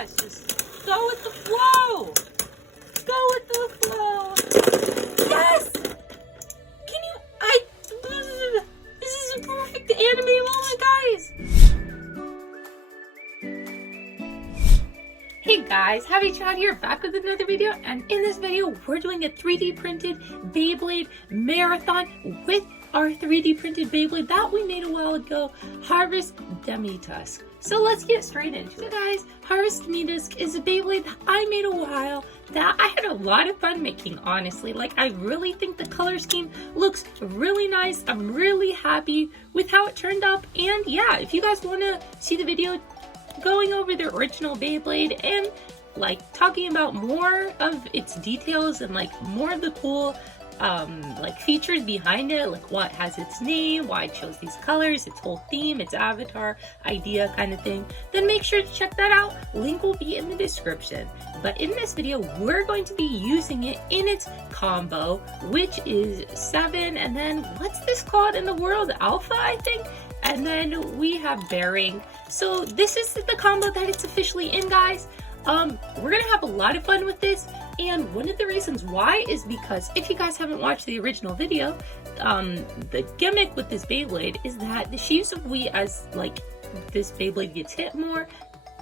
Yes, just go with the flow. Go with the flow. Yes! Can you, this is a perfect anime moment, guys. Hey guys, HappyRhino here, back with another video, and in this video, we're doing a 3D printed Beyblade marathon with our 3D printed Beyblade that we made a while ago, Harvest Demetusk. So let's get straight into it. So guys, Harvest Demetusk is a Beyblade that I made a while that I had a lot of fun making, honestly. Like, I really think the color scheme looks really nice. I'm really happy with how it turned up. And yeah, if you guys want to see the video going over the original Beyblade and like talking about more of its details and like more of the cool like features behind it, like what has its name, why it chose these colors, its whole theme, its avatar idea kind of thing, then make sure to check that out. Link will be in the description. But in this video, we're going to be using it in its combo, which is 7, and then what's this called in the world? Alpha, I think? And then we have bearing. So this is the combo that it's officially in, guys. We're gonna have a lot of fun with this, and one of the reasons why is because if you guys haven't watched the original video, the gimmick with this Beyblade is that the sheaves of wheat, as like this Beyblade gets hit more,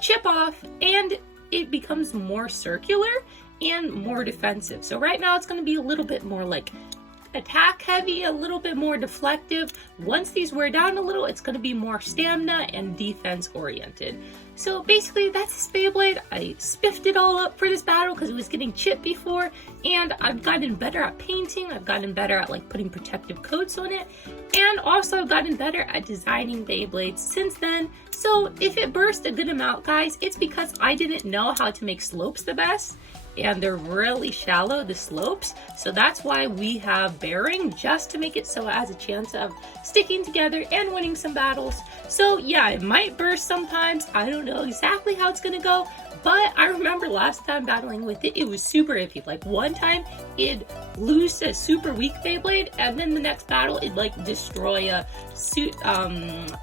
chip off, and it becomes more circular and more defensive. So right now it's going to be a little bit more like attack heavy, a little bit more deflective. Once these wear down a little, it's going to be more stamina and defense oriented. So basically that's this Beyblade. I spiffed it all up for this battle because it was getting chipped before, and I've gotten better at painting. I've gotten better at like putting protective coats on it, and also I've gotten better at designing Beyblades since then. So if it burst a good amount, guys, it's because I didn't know how to make slopes the best, and they're really shallow, the slopes. So that's why we have bearing, just to make it so it has a chance of sticking together and winning some battles. So yeah, it might burst sometimes. I don't know exactly how it's gonna go, but I remember last time battling with it, it was super iffy. Like one time it'd lose a super weak Beyblade, and then the next battle it'd like destroy a suit,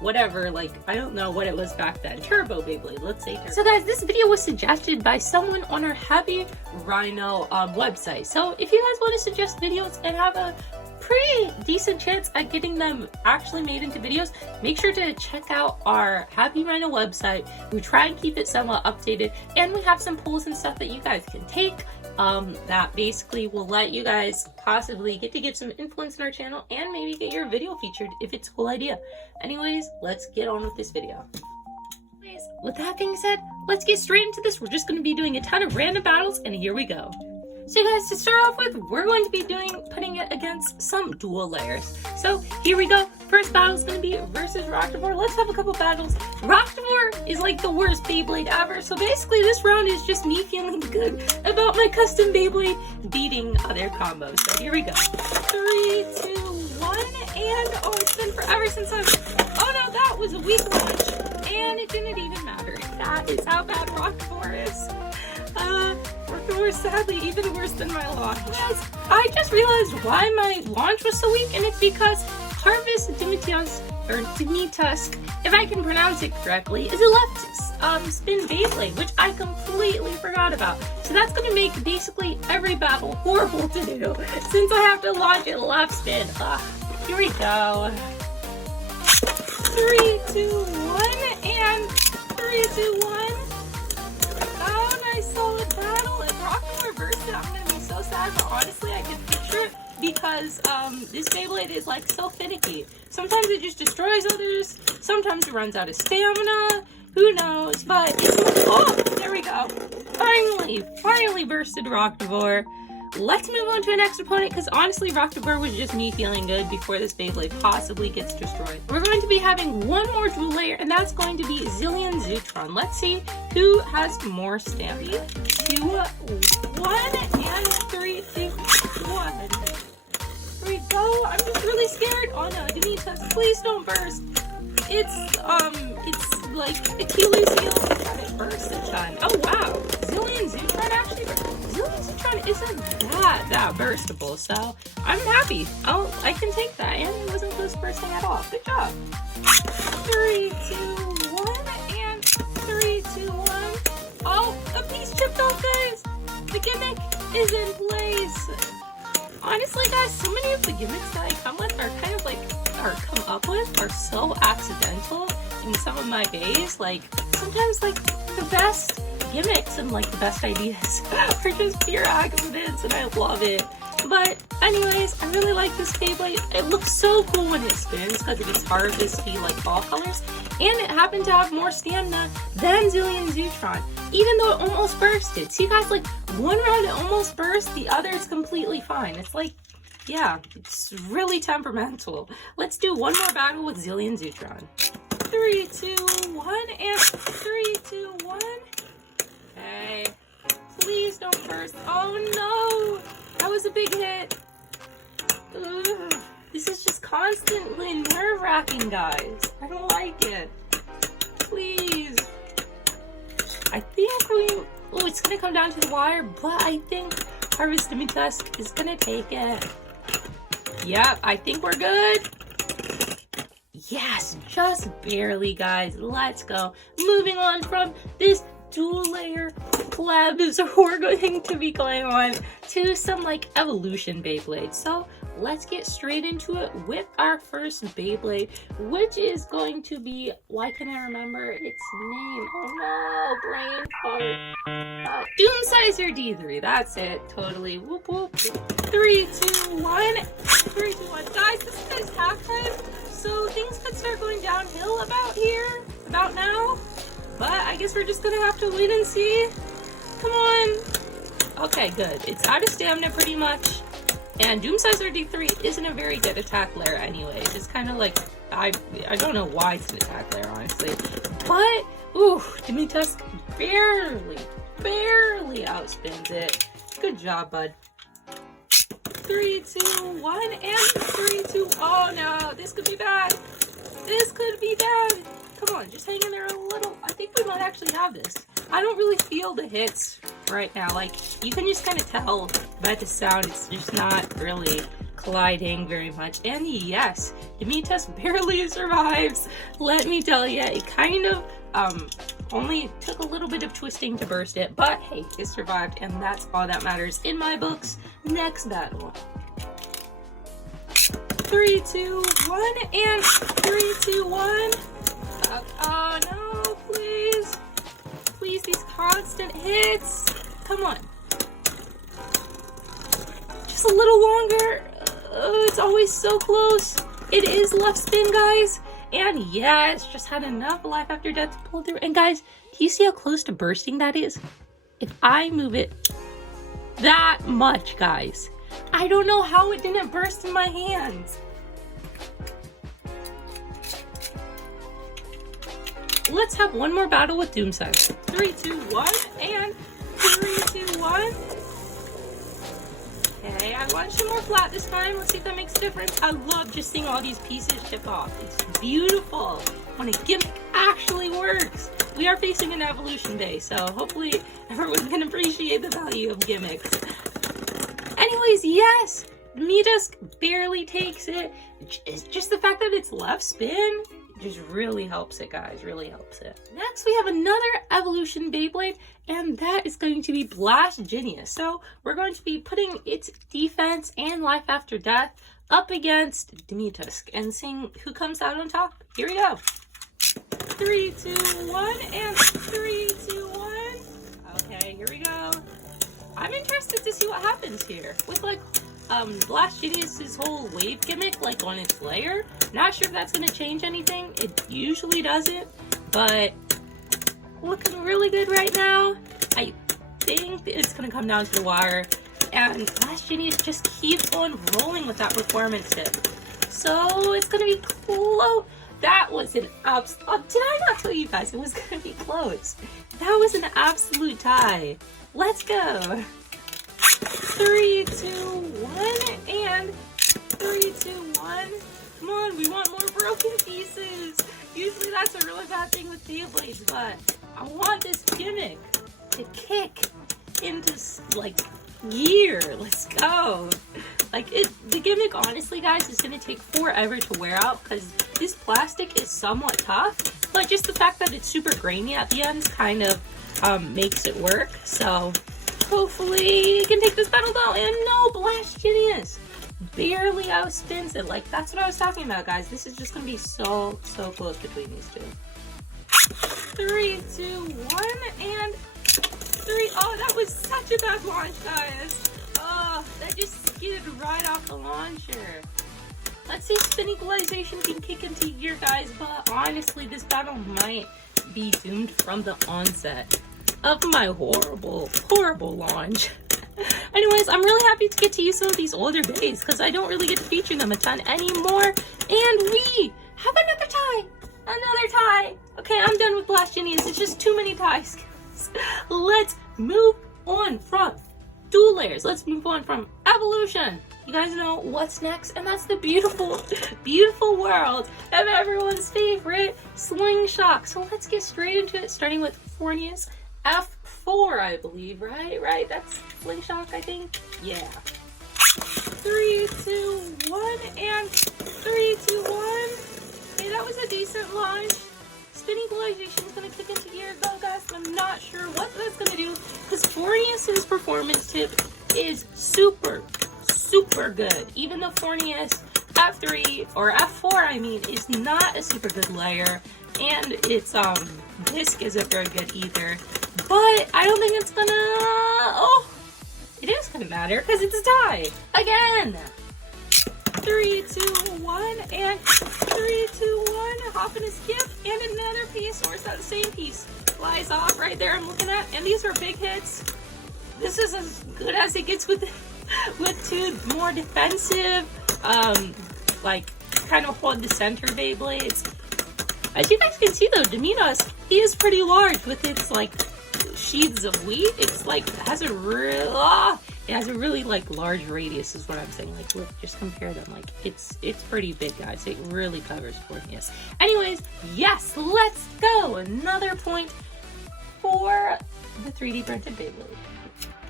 whatever, like I don't know what it was back then, turbo Beyblade, let's say turbo. So guys, this video was suggested by someone on our HappyRhino website. So if you guys want to suggest videos and have a pretty decent chance at getting them actually made into videos, make sure to check out our HappyRhino website. We try and keep it somewhat updated, and we have some polls and stuff that you guys can take that basically will let you guys possibly get to give some influence in our channel and maybe get your video featured if it's a cool idea. Anyways, let's get on with this video. With that being said, let's get straight into this. We're just going to be doing a ton of random battles, and here we go. So guys, to start off with, we're going to be putting it against some dual layers. So here we go. First battle is going to be versus Rockdivore. Let's have a couple battles. Rockdivore is like the worst Beyblade ever. So basically this round is just me feeling good about my custom Beyblade beating other combos. So here we go. 3, 2, 1, and oh, it's been forever since oh no, that was a weak launch. And it didn't even matter. That is how bad Rockdivore is. Rockdivore is sadly even worse than my launch. Yes, I just realized why my launch was so weak, and it's because Harvest Demetusk, if I can pronounce it correctly, is a left spin Beyblade, which I completely forgot about. So that's going to make basically every battle horrible to do, since I have to launch it left spin. Here we go. 3, 2, 1, and 3, 2, 1. Oh, nice solid battle. If Rockdivore bursted, I'm gonna be so sad, but honestly I can picture it because this Beyblade is like so finicky. Sometimes it just destroys others, sometimes it runs out of stamina, who knows, but it's, oh, there we go. Finally bursted Rockdivore. Let's move on to the next opponent, because honestly Rockdivore was just me feeling good before this Beyblade possibly gets destroyed. We're going to be having one more dual layer, and that's going to be Zillion Zutron. Let's see who has more stamina. 2, 1, and 3, 2, 1. Here we go. I'm just really scared. Oh no, Demetusk, please don't burst. It's like Achilles heel that it bursts a ton. Oh wow, Zillion Zutron actually burst. Zillion Zutron isn't that burstable, so I'm happy. I can take that, and it wasn't close to bursting at all. Good job. 3, 2, 1, and 3, 2, 1. Oh, is in place. Honestly, guys, so many of the gimmicks that I come up with are so accidental in some of my bays. Like, sometimes, like, the best gimmicks and, like, the best ideas are just pure accidents, and I love it. But anyways, I really like this Beyblade. It looks so cool when it spins because it gets harvesty like fall colors, and it happened to have more stamina than Zillion Zootron, even though it almost bursted. See, guys, like, one round it almost burst, the other is completely fine. It's like, yeah, it's really temperamental. Let's do one more battle with Zillion Zootron. 3, 2, 1, and 3, 2, 1. Okay, please don't burst. Oh no! That was a big hit. Ugh. This is just constantly nerve-wracking, guys. I don't like it. Please. I think it's gonna come down to the wire, but I think Harvest Demetusk is gonna take it. Yep, I think we're good. Yes, just barely, guys. Let's go. Moving on from this dual layer plebs, we're going to be going on to some like evolution Beyblade. So let's get straight into it with our first Beyblade, which is going to be, why can I remember its name? Oh no, brain fart. Doomsizer D3, that's it, totally. Whoop whoop. 3, 2, 1. 3, 2, 1. Guys, this is halftime, so things could start going downhill about now. But I guess we're just gonna have to wait and see. Come on. Okay, good. It's out of stamina pretty much. And Doomsizer D3 isn't a very good attack layer anyways. It's kind of like, I don't know why it's an attack layer, honestly. But, ooh, Demetusk barely outspins it. Good job, bud. 3, 2, 1, and 3, 2. Oh no, this could be bad. This could be bad. Come on, just hang in there a little. I think we might actually have this. I don't really feel the hits right now. Like, you can just kind of tell by the sound, it's just not really colliding very much. And yes, Demetusk barely survives. Let me tell you, it kind of only took a little bit of twisting to burst it, but hey, it survived, and that's all that matters in my books. Next battle. 3, 2, 1, and 3, 2, 1. Oh no, please. Please, these constant hits. Come on. Just a little longer. It's always so close. It is left spin, guys. And yes, just had enough life after death to pull through. And guys, do you see how close to bursting that is? If I move it that much, guys, I don't know how it didn't burst in my hands. Let's have one more battle with Doomsizer. 3, 2, 1, and 3, 2, 1. Okay, I want you more flat this time. Let's see if that makes a difference. I love just seeing all these pieces chip off. It's beautiful when a gimmick actually works. We are facing an evolution day, so hopefully everyone can appreciate the value of gimmicks. Anyways, yes, Demetusk barely takes it. It's just the fact that it's left spin just really helps it, guys, really helps it. Next, we have another evolution Beyblade, and that is going to be Blast Genius. So we're going to be putting its defense and life after death up against Demetusk and seeing who comes out on top. Here we go. 3, 2, 1, and 3, 2, 1. Okay, here we go. I'm interested to see what happens here with like Blast Genius's whole wave gimmick, like on its layer. Not sure if that's going to change anything. It usually doesn't, but looking really good right now. I think it's going to come down to the wire, and Blast Genius just keeps on rolling with that performance tip. So it's going to be close. That was an did I not tell you guys it was going to be close? That was an absolute tie. Let's go. 3, 2, 1, and 3, 2, 1. Come on, we want more broken pieces. Usually that's a really bad thing with Beyblades, but I want this gimmick to kick into like gear. Let's go. Like the gimmick, honestly, guys, is gonna take forever to wear out because this plastic is somewhat tough, but just the fact that it's super grainy at the end kind of makes it work. So Hopefully he can take this battle down. And no, Blast Genius barely outspins it. Like, that's what I was talking about, guys. This is just gonna be so close between these two. 3, 2, 1, and 3. Oh, that was such a bad launch, guys. Oh, that just skidded right off the launcher. Let's see if spin equalization can kick into gear, guys, but honestly, this battle might be doomed from the onset of my horrible launch. Anyways, I'm really happy to get to use some of these older beys because I don't really get to feature them a ton anymore. And we have another tie. Another tie. Okay, I'm done with Blast Genius. It's just too many ties. Let's move on from dual layers. Let's move on from evolution. You guys know what's next, and that's the beautiful world of everyone's favorite slingshot. So let's get straight into it, starting with Fornius F4, I believe, right? That's slingshot, I think. Yeah. 3, 2, 1, and 3, 2, 1. Okay, that was a decent launch. Spin equalization is going to kick into gear, though, guys. I'm not sure what that's going to do because Fornius's performance tip is super good. Even though Fornius F3 or F4, I mean, is not a super good layer, and its disc isn't very good either. But I don't think it's gonna. Oh, it is gonna matter because it's a tie again. 3, 2, 1, and 3, 2, 1. Hop and a skip, and another Peosaurus. That same piece flies off right there. I'm looking at, and these are big hits. This is as good as it gets with two more defensive, like kind of hold the center Beyblades. As you guys can see, though, Demetusk is pretty large with its like sheaths of wheat. It's like it has a really like large radius, is what I'm saying. Like, look, just compare them. Like, it's pretty big, guys. It really covers Fornius. Anyways, yes, let's go. Another point for the 3D printed Beyblade.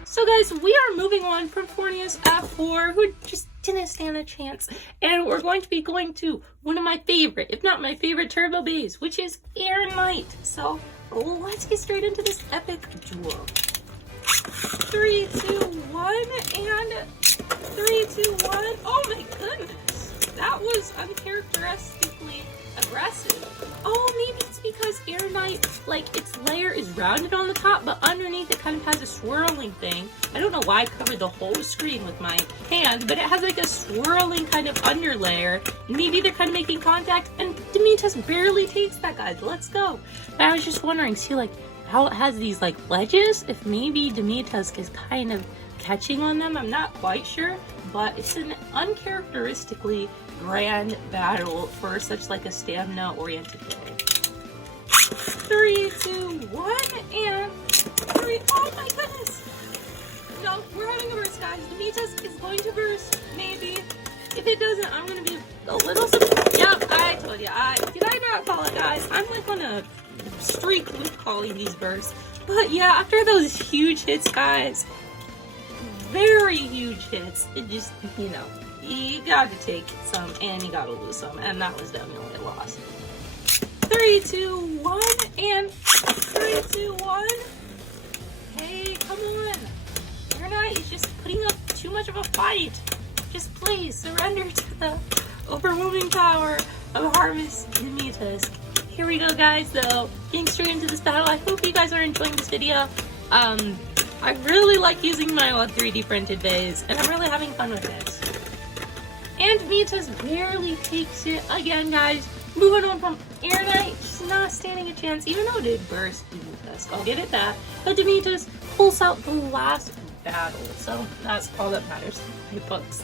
So guys, we are moving on from Fornius F4, who just didn't stand a chance, and we're going to be going to one of my favorite, if not my favorite turbo beys, which is Air Knight. So let's get straight into this epic duel. 3, 2, 1, and 3, 2, 1. Oh my goodness, that was uncharacteristically aggressive. Oh, maybe it's because Air Knight, like, its layer is rounded on the top, but underneath it kind of has a swirling thing. I don't know why I covered the whole screen with my hand, but it has like a swirling kind of underlayer. Maybe they're kind of making contact, and Demetusk barely takes that, guys. Let's go. But I was just wondering, see, like, how it has these, like, ledges? If maybe Demetusk is kind of catching on them, I'm not quite sure, but it's an uncharacteristically grand battle for such like a stamina oriented way. 3, 2, 1, and 3. Oh my goodness! No, we're having a burst, guys. Demetusk is going to burst, maybe. If it doesn't, I'm gonna be a little surprised. Yep, I told you. Did I not call it, guys? I'm like on a streak with calling these bursts. But yeah, after those huge hits, guys, very huge hits, it just, you know, you gotta take some and you gotta lose some, and that was definitely a loss. 3, 2, 1, and 3, 2, 1. Hey, come on. Air Knight is just putting up too much of a fight. Just please surrender to the overwhelming power of Harvest Demetusk. Here we go, guys, though. Getting straight into this battle. I hope you guys are enjoying this video. I really like using my 3D printed beys, and I'm really having fun with this. And Demetusk barely takes it again, guys. Moving on from Air Knight, just not standing a chance, even though it did burst Demetusk. I'll give it that. But Demetusk pulls out the last battle, so that's all that matters in my books.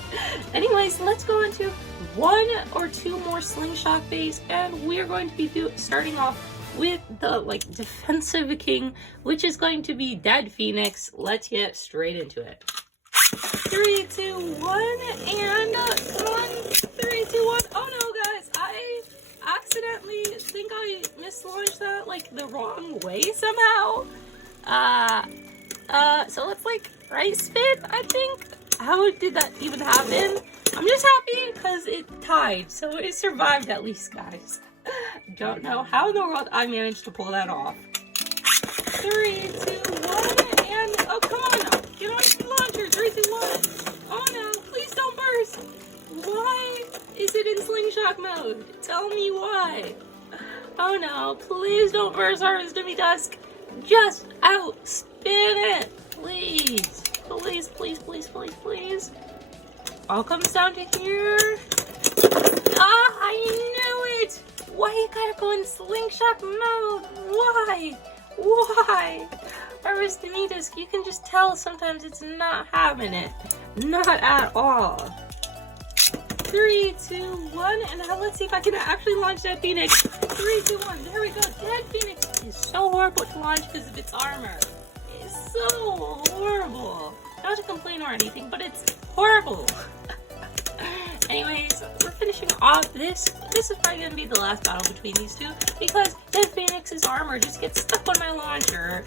Anyways, let's go into 1 or 2 more slingshot beys, and we are going to be starting off with the defensive king, which is going to be Dead Phoenix. Let's get straight into it. 3, 2, 1, and come on. 3, 2, 1. Oh no, guys, I accidentally think I mislaunched that the wrong way somehow. So let's right spin, I think. How did that even happen? I'm just happy because it tied, so it survived at least, guys. Don't know how in the world I managed to pull that off. 3, 2, 1, and oh, come on. no. Please don't burst Harvest Demetusk. Just outspin it. Please. Please, please, please, please, please. All comes down to here. Ah, I knew it. Why you gotta go in slingshot mode? Why? Why? Harvest Demetusk, you can just tell sometimes it's not having it. Not at all. 3, 2, 1, and now let's see if I can actually launch that Phoenix. 3, 2, 1, there we go. That Phoenix is so horrible to launch because of its armor. It's so horrible. Not to complain or anything, but it's horrible. Anyways, we're finishing off this. This is probably going to be the last battle between these two because Dead Phoenix's armor just gets stuck on my launcher.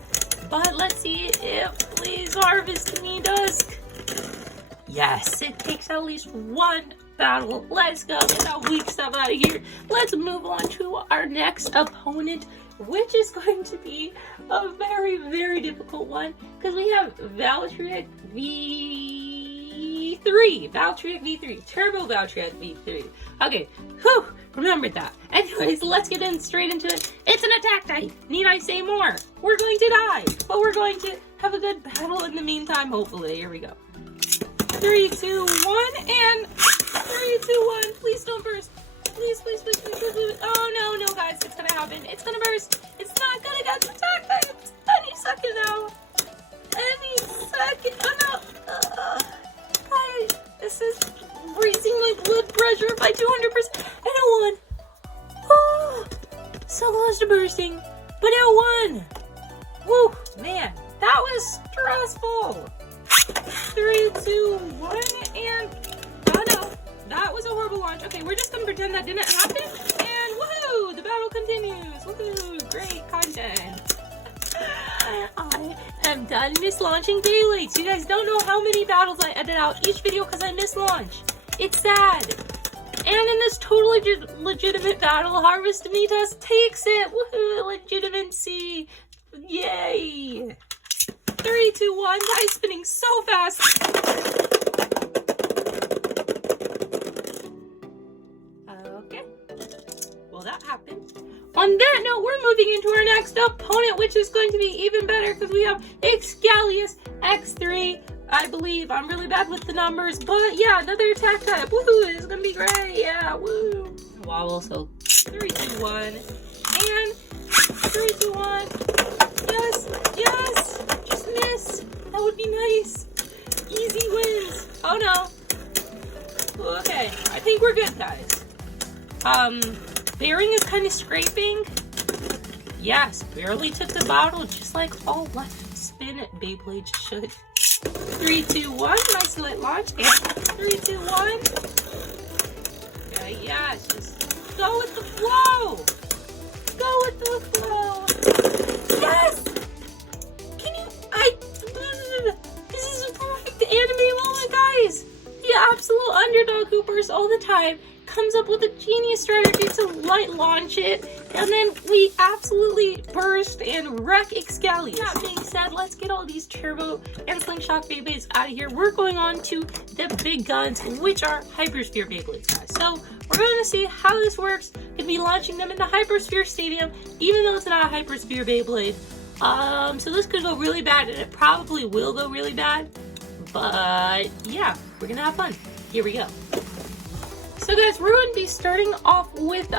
But let's see if please Harvest Demetusk. Yes, it takes at least one battle. Let's go. Get that weak stuff out of here. Let's move on to our next opponent, which is going to be a very, very difficult one because we have Valtryek V3. Valtryek V3. Turbo Valtryek V3. Okay, whew, remembered that. Anyways, let's get in straight into it. It's an attack type. Need I say more? We're going to die, but we're going to have a good battle in the meantime, hopefully. Here we go. 3, 2, 1, and 3, 2, 1. Please don't burst. Please, please, please, please, please, please. Oh, no, guys. It's going to happen. It's going to burst. It's not going to get the attack types. Any second now. Any second. Oh, no. Guys, this is raising my blood pressure by 200%. And it won. Oh, so close to bursting. But it won. Woo, man. That was stressful. 3, 2, 1, and oh no, that was a horrible launch. Okay, we're just gonna pretend that didn't happen, and woohoo, the battle continues. Woohoo, great content. I am done mislaunching Beyblades. You guys don't know how many battles I edit out each video because I mislaunch. It's sad. And in this totally legitimate battle, Harvest Demetusk takes it. Woohoo, legitimacy. Yay. 3, 2, 1. That is spinning so fast. Okay. Well, that happened. On that note, we're moving into our next opponent, which is going to be even better because we have Excalius X3. I believe I'm really bad with the numbers, but yeah, another attack type. Woohoo! It's gonna be great. Yeah, woo. Wobble. So 3, 2, 1, and 3, 2, 1. Yes, yes. Just miss. That would be nice. Easy wins. Oh no. Okay, I think we're good, guys. Bearing is kind of scraping. Yes, barely took the bottle, just like all left spin Beyblade should. 3, 2, 1. Nice light launch. And 3, 2, 1. Okay, yeah, just go with the flow. Go with the flow. Yes. Can you? This is a perfect anime moment, guys. The absolute underdog who bursts all the time comes up with a genius strategy to light launch it, and then we absolutely burst and wreck Excalius. That being said, let's get all these turbo and slingshot Beyblades out of here. We're going on to the big guns, which are Hypersphere Beyblades, guys. So we're going to see how this works. Gonna be launching them in the Hypersphere Stadium, even though it's not a Hypersphere Beyblade. So this could go really bad, and it probably will go really bad. But yeah, we're gonna have fun. Here we go. So guys, we're going to be starting off with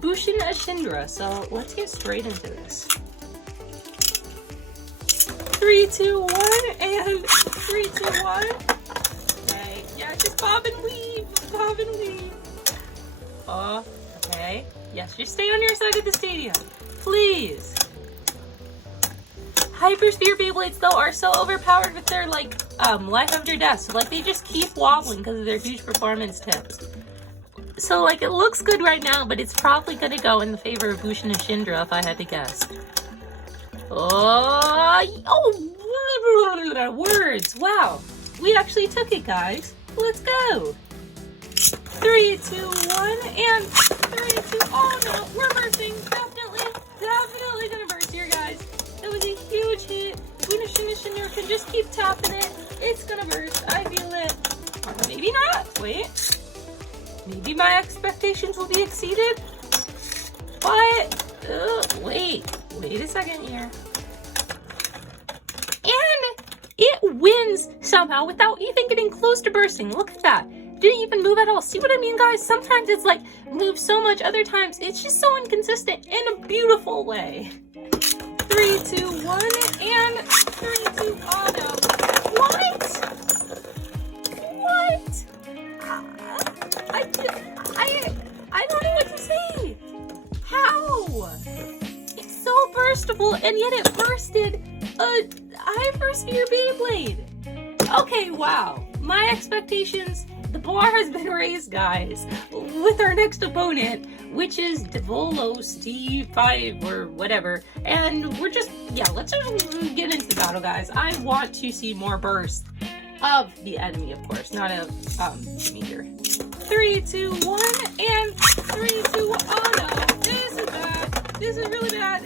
Bushin Ashindra, so let's get straight into this. 3, 2, 1, and 3, 2, 1. Okay, yeah, just bob and weave, bob and weave. Oh, okay. Yes, just stay on your side of the stadium, please. Hypersphere Beyblades, though, are so overpowered with their, like, life after death, so, like, they just keep wobbling because of their huge performance tips. So, like, it looks good right now, but it's probably going to go in the favor of Bushin Ashindra if I had to guess. Oh, words. Wow. We actually took it, guys. Let's go. 3, 2, 1, and 3, 2, oh no, we're bursting. Definitely going to burst here, guys. That was a huge hit. Bushin Ashindra can just keep tapping it. It's going to burst. I feel it. Or maybe not. Wait. Maybe my expectations will be exceeded, but Wait a second here. And it wins somehow without even getting close to bursting. Look at that. Didn't even move at all. See what I mean, guys? Sometimes it's like moves so much, other times it's just so inconsistent in a beautiful way. 3, 2, 1, and 3, 2, oh no. What? What? I don't know what to say. How? It's so burstable, and yet it bursted a hypersphere Beyblade. Okay, wow. My expectations, the bar has been raised, guys, with our next opponent, which is Devolos D5 or whatever. And we're just, let's just get into the battle, guys. I want to see more burst of the enemy, of course, not of Demeter. 3, 2, 1, and 3, 2, 1. Oh no, this is bad. This is really bad.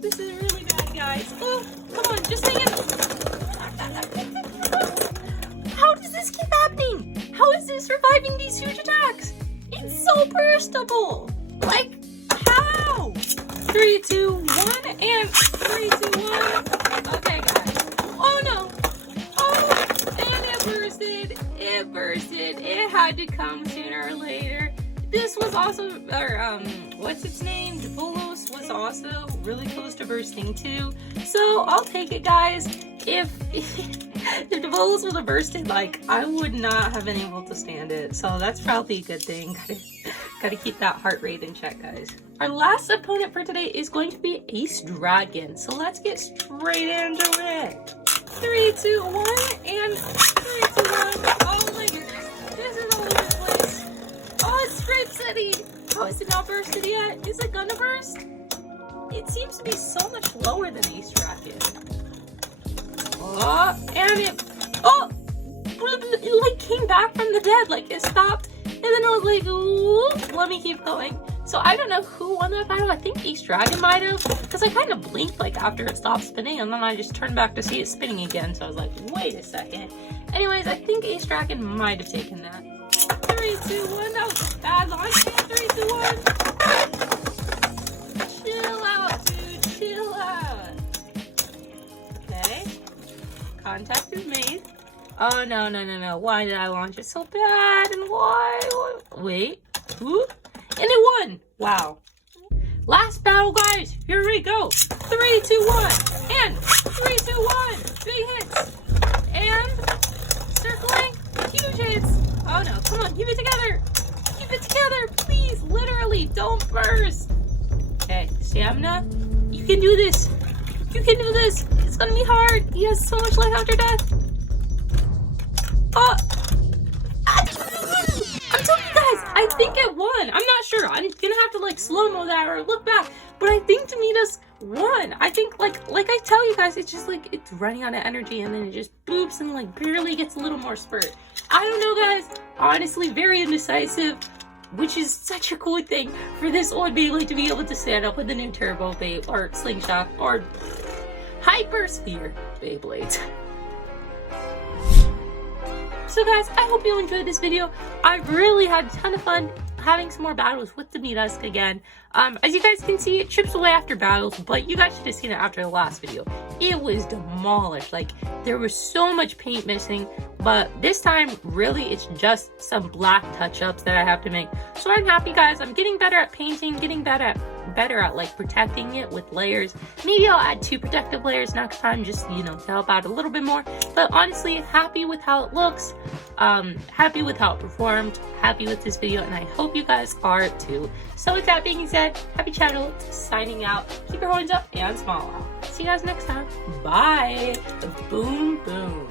This is really bad, guys. Oh, come on, just hang it. How does this keep happening? How is this surviving these huge attacks? It's so burstable. Like, how? 3, 2, 1, and 3, 2, 1. Okay, guys. Oh no. Oh, and it bursted. It bursted. It had to come sooner or later. This was also, what's its name? Devolos was also really close to bursting too. So I'll take it, guys. If Devolos would have bursted, like, I would not have been able to stand it. So that's probably a good thing. Gotta keep that heart rate in check, guys. Our last opponent for today is going to be Ace Dragon. So let's get straight into it. 3, 2, 1, and 3, 2, 1. Oh my goodness. This is all over the place. Oh, it's Scrape City. How is it not bursted yet? Is it gonna burst? It seems to be so much lower than Ace Dragon. Oh, and it like came back from the dead. Like, it stopped, and then it was like, ooh, let me keep going. So I don't know who won that battle. I think Ace Dragon might have, because I kind of blinked like after it stopped spinning, and then I just turned back to see it spinning again. So I was like, wait a second. Anyways, I think Ace Dragon might have taken that. 3, 2, 1. That was a bad launch. 3, 2, 1. Chill out, dude. Chill out. Okay. Contact is made. Oh, no. Why did I launch it so bad? And why? Wait. Ooh. And it won. Wow. Last battle, guys. Here we go. 3, 2, 1. And 3, 2, 1. Big hits. And circling. Huge hits. Oh, no. Come on. Keep it together. Keep it together. Please. Literally. Don't burst. Okay. Stamina. You can do this. You can do this. It's going to be hard. He has so much life after death. Oh. I'm telling you guys, I think it won. I'm not sure. I'm gonna have to like slow-mo that or look back. But I think Demetusk won. I think like I tell you guys, it's just like it's running out of energy and then it just boops and like barely gets a little more spurt. I don't know, guys. Honestly, very indecisive, which is such a cool thing for this old Beyblade to be able to stand up with the new Turbo Beyblade or Slingshot or Hypersphere Beyblades. So guys, I hope you enjoyed this video. I really had a ton of fun having some more battles with Demetusk again. As you guys can see, it chips away after battles, but you guys should have seen it after the last video. It was demolished. Like, there was so much paint missing, but this time, really, it's just some black touch-ups that I have to make. So I'm happy, guys. I'm getting better at painting, getting better at like protecting it with layers. Maybe I'll add 2 protective layers next time, just, you know, to help out a little bit more. But honestly, happy with how it looks, happy with how it performed, happy with this video, and I hope you guys are too. So with that being said, HappyRhino signing out. Keep your horns up and smile out. See you guys next time. Bye. Boom, boom.